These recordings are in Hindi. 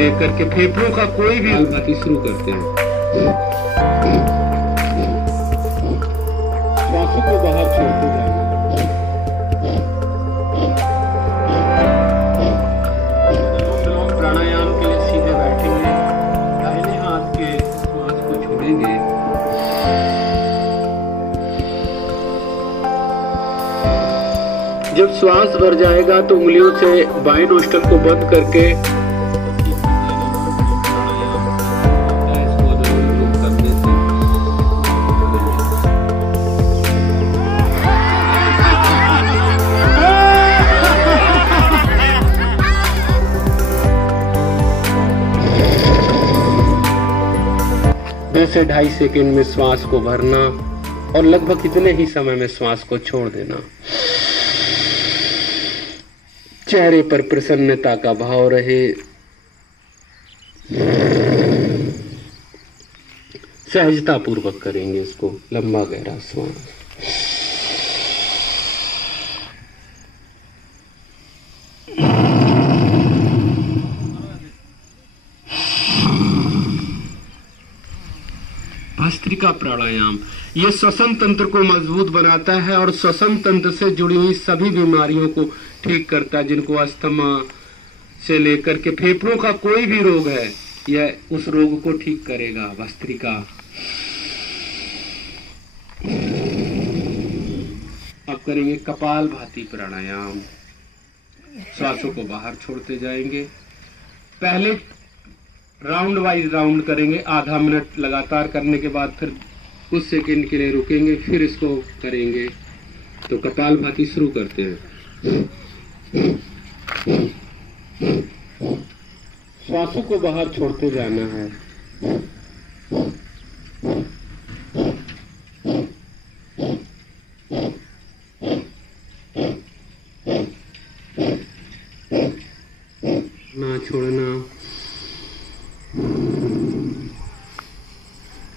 लेकर के फेफड़ों का कोई भी बात शुरू करते हैं। श्वासों को बाहर छोड़ते जाएंगे। अनुलोम प्राणायाम के लिए सीधे बैठेंगे, दाहिने हाथ के श्वास को छोड़ेंगे। जब श्वास भर जाएगा तो उंगलियों से बाएं नोस्ट्रल को बंद करके दो से 2.5 सेकंड में श्वास को भरना और लगभग इतने ही समय में श्वास को छोड़ देना। चेहरे पर प्रसन्नता का भाव रहे। सहजता पूर्वक करेंगे इसको। लंबा गहरा श्वास। भस्त्रिका प्राणायाम ये श्वसन तंत्र को मजबूत बनाता है और श्वसन तंत्र से जुड़ी हुई सभी बीमारियों को ठीक करता है। जिनको अस्थमा से लेकर के फेफड़ों का कोई भी रोग है, यह उस रोग को ठीक करेगा। भस्त्रिका। अब करेंगे कपालभाति प्राणायाम। श्वासों को बाहर छोड़ते जाएंगे। पहले राउंड वाइज राउंड करेंगे। आधा मिनट लगातार करने के बाद फिर कुछ सेकंड के लिए रुकेंगे, फिर इसको करेंगे। तो कपालभाति शुरू करते हैं। श्वासों को बाहर छोड़ते जाना है। ना छोड़ना।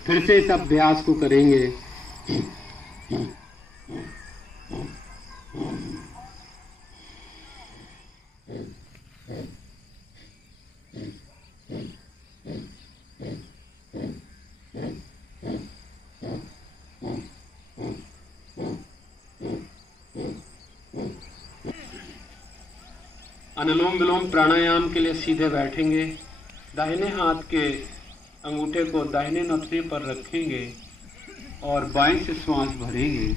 फिर से इस अभ्यास को करेंगे। अनुलोम विलोम प्राणायाम के लिए सीधे बैठेंगे। दाहिने हाथ के अंगूठे को दाहिने नथुने पर रखेंगे और बाएं से श्वास भरेंगे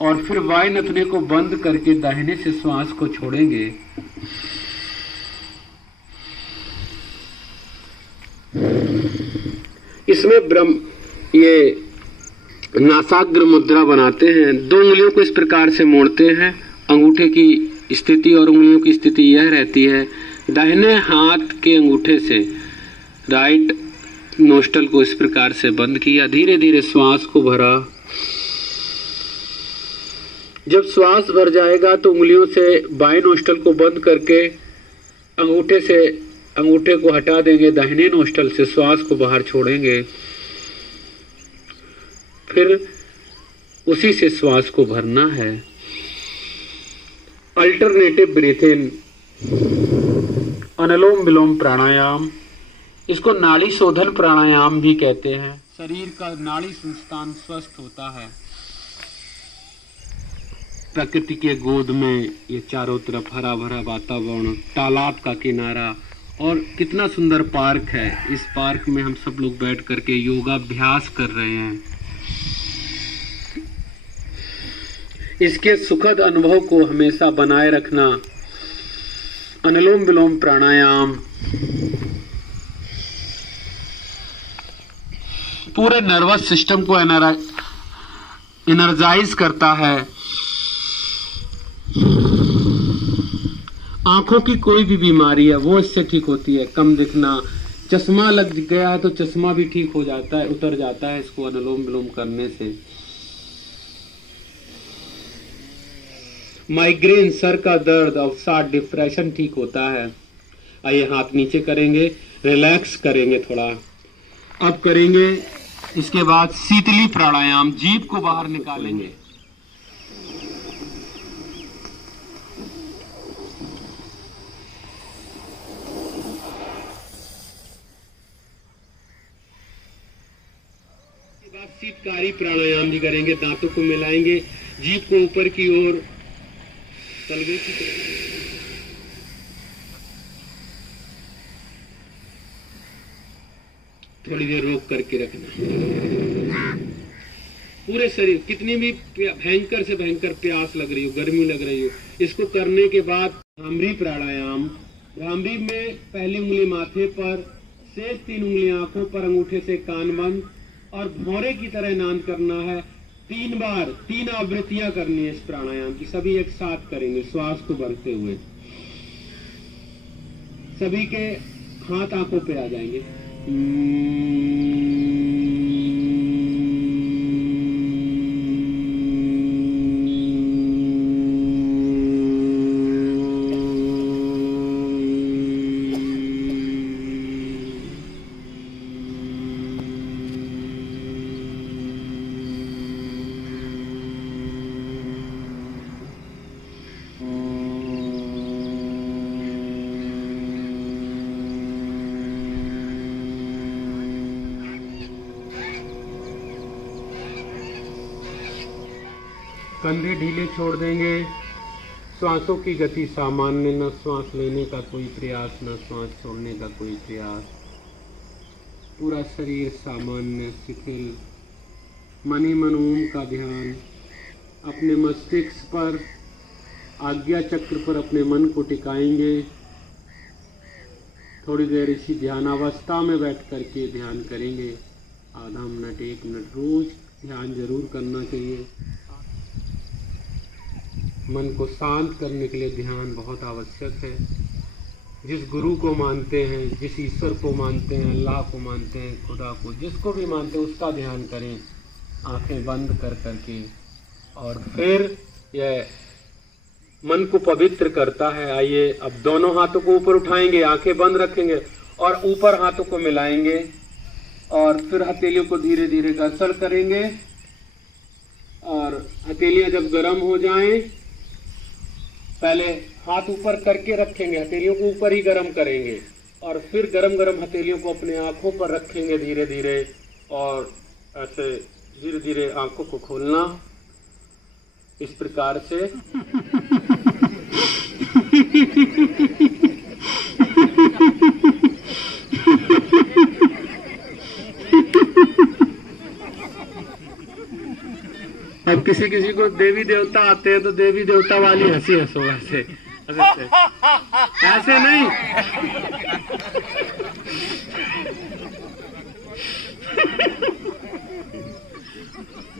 और फिर बाएं नथुने को बंद करके दाहिने से श्वास को छोड़ेंगे। इसमें ये नासाग्र मुद्रा बनाते हैं। 2 उंगलियों को इस प्रकार से मोड़ते हैं। अंगूठे की स्थिति और उंगलियों की स्थिति यह रहती है। दाहिने हाथ के अंगूठे से राइट नोस्ट्रल को इस प्रकार से बंद किया। धीरे धीरे श्वास को भरा। जब श्वास भर जाएगा तो उंगलियों से बाएं नोस्ट्रल को बंद करके अंगूठे को हटा देंगे। दाहिने नोस्ट्रल से श्वास को बाहर छोड़ेंगे। फिर उसी से श्वास को भरना है। अल्टरनेटिव ब्रीथ इन। अनुलोम विलोम प्राणायाम, इसको नाड़ी शोधन प्राणायाम भी कहते हैं। शरीर का नाड़ी संस्थान स्वस्थ होता है। प्रकृति के गोद में ये चारों तरफ हरा भरा वातावरण, तालाब का किनारा और कितना सुंदर पार्क है। इस पार्क में हम सब लोग बैठ करके योगाभ्यास कर रहे हैं। इसके सुखद अनुभव को हमेशा बनाए रखना। अनुलोम विलोम प्राणायाम पूरे नर्वस सिस्टम को एनर्जाइज करता है। आंखों की कोई भी बीमारी है वो इससे ठीक होती है। कम दिखना, चश्मा लग गया है तो चश्मा भी ठीक हो जाता है, उतर जाता है इसको अनुलोम विलोम करने से। माइग्रेन, सर का दर्द, अवसाद, डिप्रेशन ठीक होता है। आइए हाथ नीचे करेंगे, रिलैक्स करेंगे थोड़ा। अब करेंगे इसके बाद शीतली प्राणायाम। जीभ को बाहर निकालेंगे। शीतकारी प्राणायाम भी करेंगे। दांतों को मिलाएंगे, जीभ को ऊपर की ओर, तलवे की तरफ। थोड़ी देर रोक करके रखना। पूरे शरीर, कितनी भी भयंकर से भयंकर प्यास लग रही हो, गर्मी लग रही हो, इसको करने के बाद भ्रामरी प्राणायाम। भ्रामरी में पहली उंगली माथे पर, शेष 3 उंगलियां आंखों पर, अंगूठे से कान बंद और भौरे की तरह नाद करना है। 3 बार 3 आवृत्तियां करनी है इस प्राणायाम की। सभी एक साथ करेंगे श्वास को भरते हुए। सभी के हाथ आंखों पे आ जाएंगे। कंधे ढीले छोड़ देंगे। श्वासों की गति सामान्य, न श्वास लेने का कोई प्रयास, न श्वास छोड़ने का कोई प्रयास। पूरा शरीर सामान्य, शिथिल। मन ही मन ओम का ध्यान। अपने मस्तिष्क पर, आज्ञा चक्र पर अपने मन को टिकाएंगे। थोड़ी देर इसी ध्यानावस्था में बैठ करके ध्यान करेंगे। आधा मिनट, 1 मिनट रोज ध्यान जरूर करना चाहिए। मन को शांत करने के लिए ध्यान बहुत आवश्यक है। जिस गुरु को मानते हैं, जिस ईश्वर को मानते हैं, अल्लाह को मानते हैं, खुदा को, जिसको भी मानते हैं, उसका ध्यान करें आंखें बंद कर करके। और फिर यह मन को पवित्र करता है। आइए अब दोनों हाथों को ऊपर उठाएंगे, आंखें बंद रखेंगे और ऊपर हाथों को मिलाएंगे और फिर हथेलियों को धीरे धीरे घर्षण करेंगे। और हथेलियां जब गर्म हो जाएं, पहले हाथ ऊपर करके रखेंगे, हथेलियों को ऊपर ही गर्म करेंगे और फिर गरम गरम हथेलियों को अपने आंखों पर रखेंगे धीरे धीरे। और ऐसे धीरे धीरे आंखों को खोलना इस प्रकार से। अब किसी किसी को देवी देवता आते हैं तो देवी देवता वाली हंसी हंसो। ऐसे ऐसे नहीं।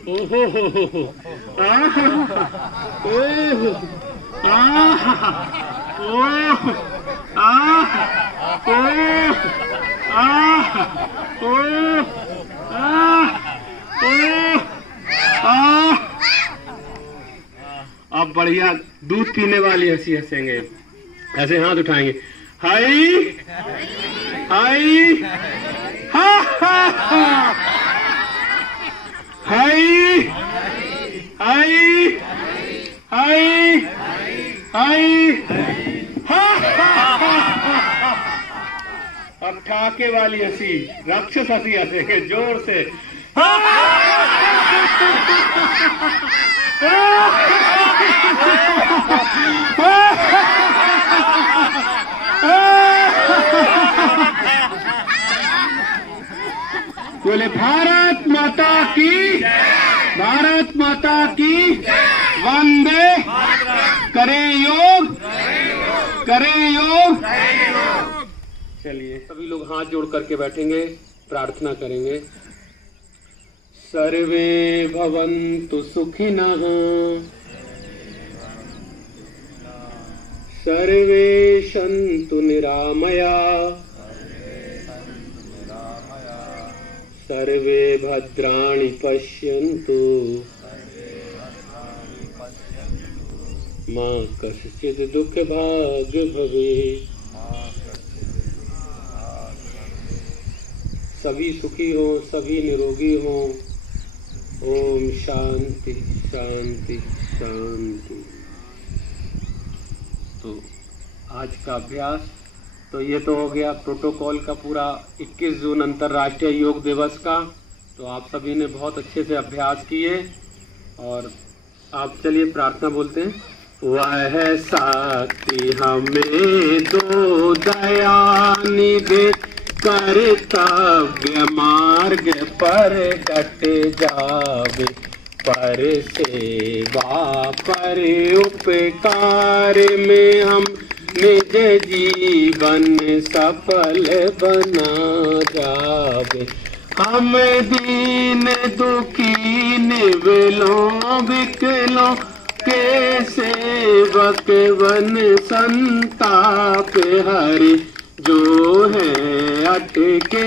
ओहो हो आह ओह आह ओह आह ओह आह ओह आह ओह। अब बढ़िया दूध पीने वाली हंसी हंसेंगे। ऐसे हाथ उठाएंगे, हाय हाय हा हा हा, हाय हाय हाय हाय हा हा हा। अब ठाके वाली हंसी, राक्षस हंसी हंसेंगे जोर से। बोले भारत माता की, भारत माता की वंदे। करें योग, करें योग। चलिए सभी लोग हाथ जोड़ करके बैठेंगे, प्रार्थना करेंगे। सर्वे भवन्तु सुखिनः, सर्वे सन्तु निरामयाः, सर्वे भद्राणि पश्यन्तु, मा कश्चित् दुःखभाग् भवेत्। सभी सुखी हो, सभी निरोगी हो। ओम शांति शांति शांति। तो आज का अभ्यास तो ये तो हो गया प्रोटोकॉल का पूरा। 21 जून अंतर्राष्ट्रीय योग दिवस का तो आप सभी ने बहुत अच्छे से अभ्यास किए और आप चलिए प्रार्थना बोलते हैं। वह शक्ति हमें दो दयानिधि, कर्तव्य मार्ग पर डट जावे, पर सेवा पर उपकार में हम निज जीवन सफल बना जावे। हम दीन दुखी निवलों विकलों के सेवक बन संताप हरि, जो है अटके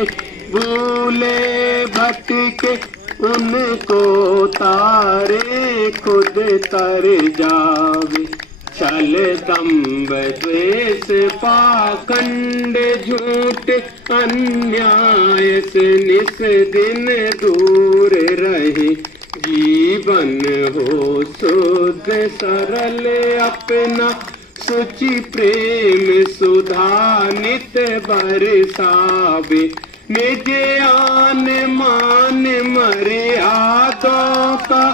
भूले भटके उनको तारे खुद तर जावे। छल दंभ द्वेष पाखंड झूठ अन्याय से निस दिन दूर रहे, जीवन हो शुद्ध सरल अपना, सुचि प्रेम सुधा नित बरसावे। निज आन मान मर्यादों का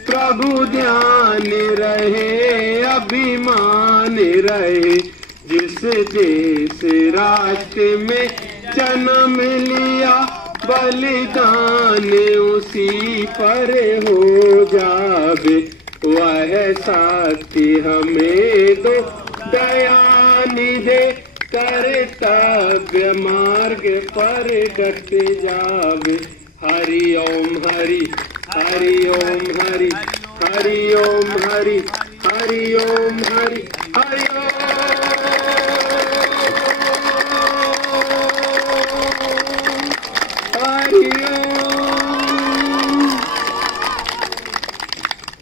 प्रभु ध्यान रहे, अभिमान रहे। जिस देश राष्ट्र में जन्म लिया, बलिदान उसी पर हो जावे। वह शक्ति हमें दो दयानिधि, कर्तव्य मार्ग पर डट जावे। हरि ओम हरि, हरि ओम हरि, हरि ओम हरि, हरि ओम हरि, हरि ओम।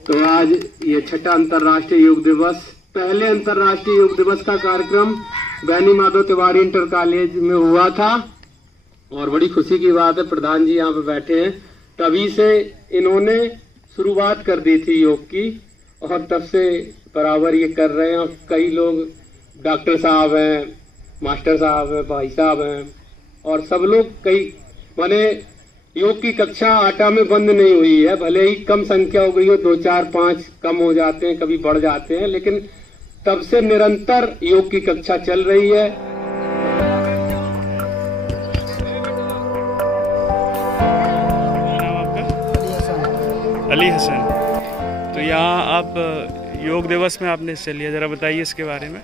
तो आज ये छठा अंतर्राष्ट्रीय योग दिवस, पहले अंतर्राष्ट्रीय योग दिवस का कार्यक्रम बैनी माधव तिवारी इंटर कॉलेज में हुआ था और बड़ी खुशी की बात है, प्रधान जी यहाँ पे बैठे हैं। तभी से इन्होंने शुरुआत कर दी थी योग की और तब से बराबर ये कर रहे हैं। और कई लोग डॉक्टर साहब हैं, मास्टर साहब हैं, भाई साहब हैं और सब लोग कई माने योग की कक्षा आटा में बंद नहीं हुई है। भले ही कम संख्या हो गई हो, 2 4 5 कम हो जाते हैं, कभी बढ़ जाते हैं, लेकिन तब से निरंतर योग की कक्षा चल रही है। अली हसन। तो यहाँ आप योग दिवस में आपने हिस्सा लिया, जरा बताइए इसके बारे में।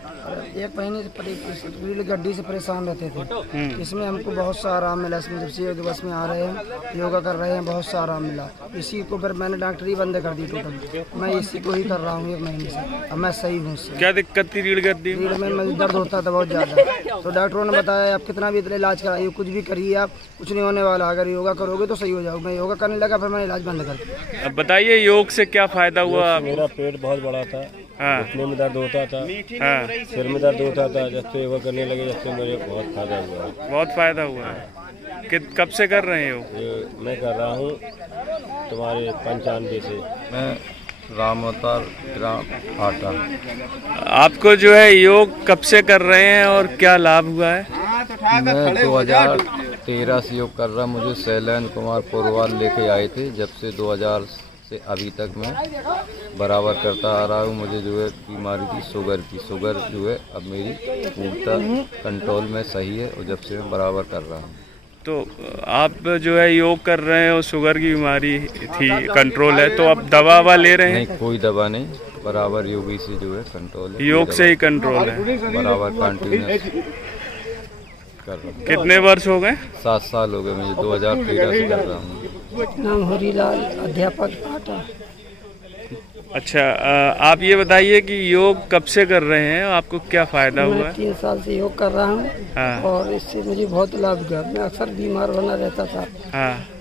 एक महीने से रीढ़ गड्डी से परेशान रहते थे, इसमें हमको बहुत सा आराम मिला। इसमें जब से योग दिवस में आ रहे हैं, योगा कर रहे हैं, बहुत सा आराम मिला। इसी को फिर मैंने डॉक्टरी बंद कर दी टोटल, मैं इसी को ही कर रहा हूँ 1 महीने से। अब मैं सही हूँ। क्या दिक्कत थी रीढ़ गड्डी? रीढ़ में मुझे दर्द होता था बहुत ज़्यादा, तो डॉक्टरों ने बताया आप कितना भी इलाज कराइए, कुछ भी करिए, आप कुछ नहीं होने वाला, अगर योगा करोगे तो सही हो जाओगे। मैं योगा करने लगा, फिर मैंने इलाज बंद कर दिया। अब बताइए योग से क्या फायदा हुआ? मेरा पेट बहुत बड़ा था, घुटने में दर्द होता था, सिर में दर्द होता था। जब से योगा करने लगे, जब से मुझे बहुत फायदा हुआ है। बहुत फायदा हुआ है। कब से कर रहे हैं योग? मैं कर रहा हूँ तुम्हारे 95 से। मैं राम अवतार ग्राम आटा। आपको जो है योग कब से कर रहे हैं और क्या लाभ हुआ है? मैं 2013 से योग कर रहा। मुझे शैलेंद्र कुमार पोरवाल लेके आए थे। जब से 2000 से अभी तक मैं बराबर करता आ रहा हूँ। मुझे जो है बीमारी थी शुगर की, शुगर जो है अब मेरी पूर्णतः कंट्रोल में सही है और जब से मैं बराबर कर रहा हूँ। तो आप जो है योग कर रहे हैं और शुगर की बीमारी थी, कंट्रोल है, तो आप दवा ले रहे हैं? नहीं, कोई दवा नहीं, बराबर योगी से जो है कंट्रोल है। योग से ही कंट्रोल है, बराबर कंटिन्यूस कर रहा हूँ। कितने वर्ष हो गए? 7 साल हो गए मुझे, 2013 से कर रहा हूँ। नाम हरीलाल, अध्यापक आटा। अच्छा, आप ये बताइए कि योग कब से कर रहे हैं, आपको क्या फायदा हुआ? मैं 3 साल से योग कर रहा हूँ और इससे मुझे बहुत लाभ हुआ। मैं अक्सर बीमार बना रहता था,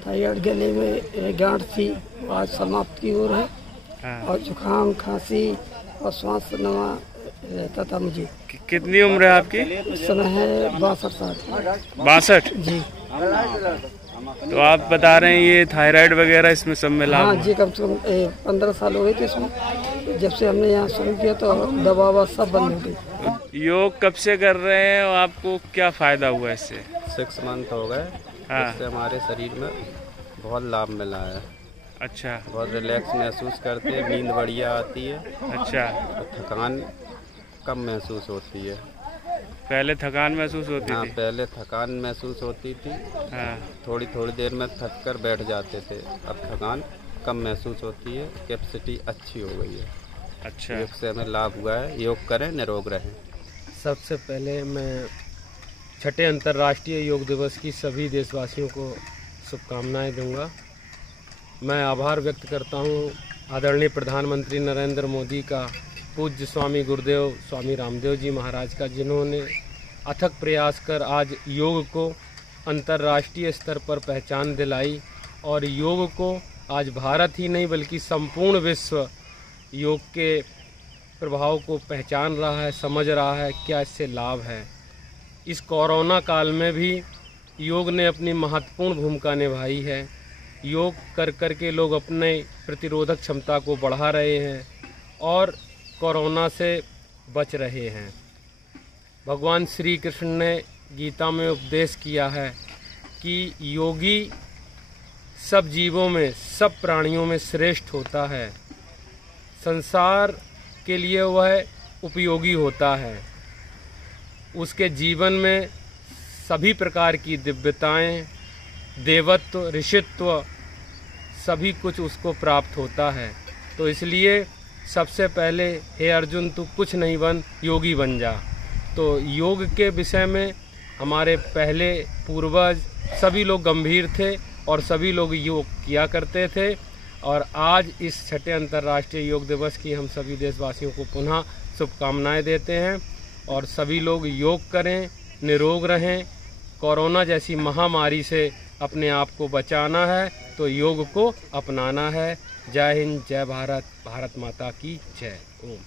थायराइड, गले में गांठ थी, आज समाप्त की ओर है, और जुकाम, खांसी और श्वास नवा रहता था मुझे। कितनी उम्र है आपकी? उस समय है 62 साल। 62 जी। तो आप बता रहे हैं ये थायराइड वगैरह इसमें सब में लाभ? हाँ जी, कम से कम 15 साल हो गए थे इसमें। जब से हमने यहाँ शुरू किया तो दवा सब बंद हो गई। योग कब से कर रहे हैं और आपको क्या फायदा हुआ इससे? 6 मंथ हो गए। इससे हमारे शरीर में बहुत लाभ मिला है। अच्छा। बहुत रिलैक्स महसूस करते हैं, नींद बढ़िया आती है। अच्छा। और थकान कम महसूस होती है। पहले थकान महसूस होती हाँ, थी? पहले थकान महसूस होती थी। हाँ। थोड़ी थोड़ी देर में थक कर बैठ जाते थे, अब थकान कम महसूस होती है, कैपेसिटी अच्छी हो गई है। अच्छा। योग से हमें लाभ हुआ है। योग करें, निरोग रहें। सबसे पहले मैं छठे अंतर्राष्ट्रीय योग दिवस की सभी देशवासियों को शुभकामनाएं दूंगा। मैं आभार व्यक्त करता हूं आदरणीय प्रधानमंत्री नरेंद्र मोदी का, पूज्य स्वामी गुरुदेव स्वामी रामदेव जी महाराज का, जिन्होंने अथक प्रयास कर आज योग को अंतर्राष्ट्रीय स्तर पर पहचान दिलाई और योग को आज भारत ही नहीं बल्कि संपूर्ण विश्व योग के प्रभाव को पहचान रहा है, समझ रहा है क्या इससे लाभ है। इस कोरोना काल में भी योग ने अपनी महत्वपूर्ण भूमिका निभाई है। योग कर कर के लोग अपने प्रतिरोधक क्षमता को बढ़ा रहे हैं और कोरोना से बच रहे हैं। भगवान श्री कृष्ण ने गीता में उपदेश किया है कि योगी सब जीवों में, सब प्राणियों में श्रेष्ठ होता है। संसार के लिए वह उपयोगी होता है। उसके जीवन में सभी प्रकार की दिव्यताएं, देवत्व, ऋषित्व सभी कुछ उसको प्राप्त होता है। तो इसलिए सबसे पहले हे अर्जुन, तू कुछ नहीं बन, योगी बन जा। तो योग के विषय में हमारे पहले पूर्वज सभी लोग गंभीर थे और सभी लोग योग किया करते थे। और आज इस छठे अंतर्राष्ट्रीय योग दिवस की हम सभी देशवासियों को पुनः शुभकामनाएं देते हैं और सभी लोग योग करें, निरोग रहें। कोरोना जैसी महामारी से अपने आप को बचाना है तो योग को अपनाना है। जय हिंद, जय भारत, भारत माता की जय। ओम।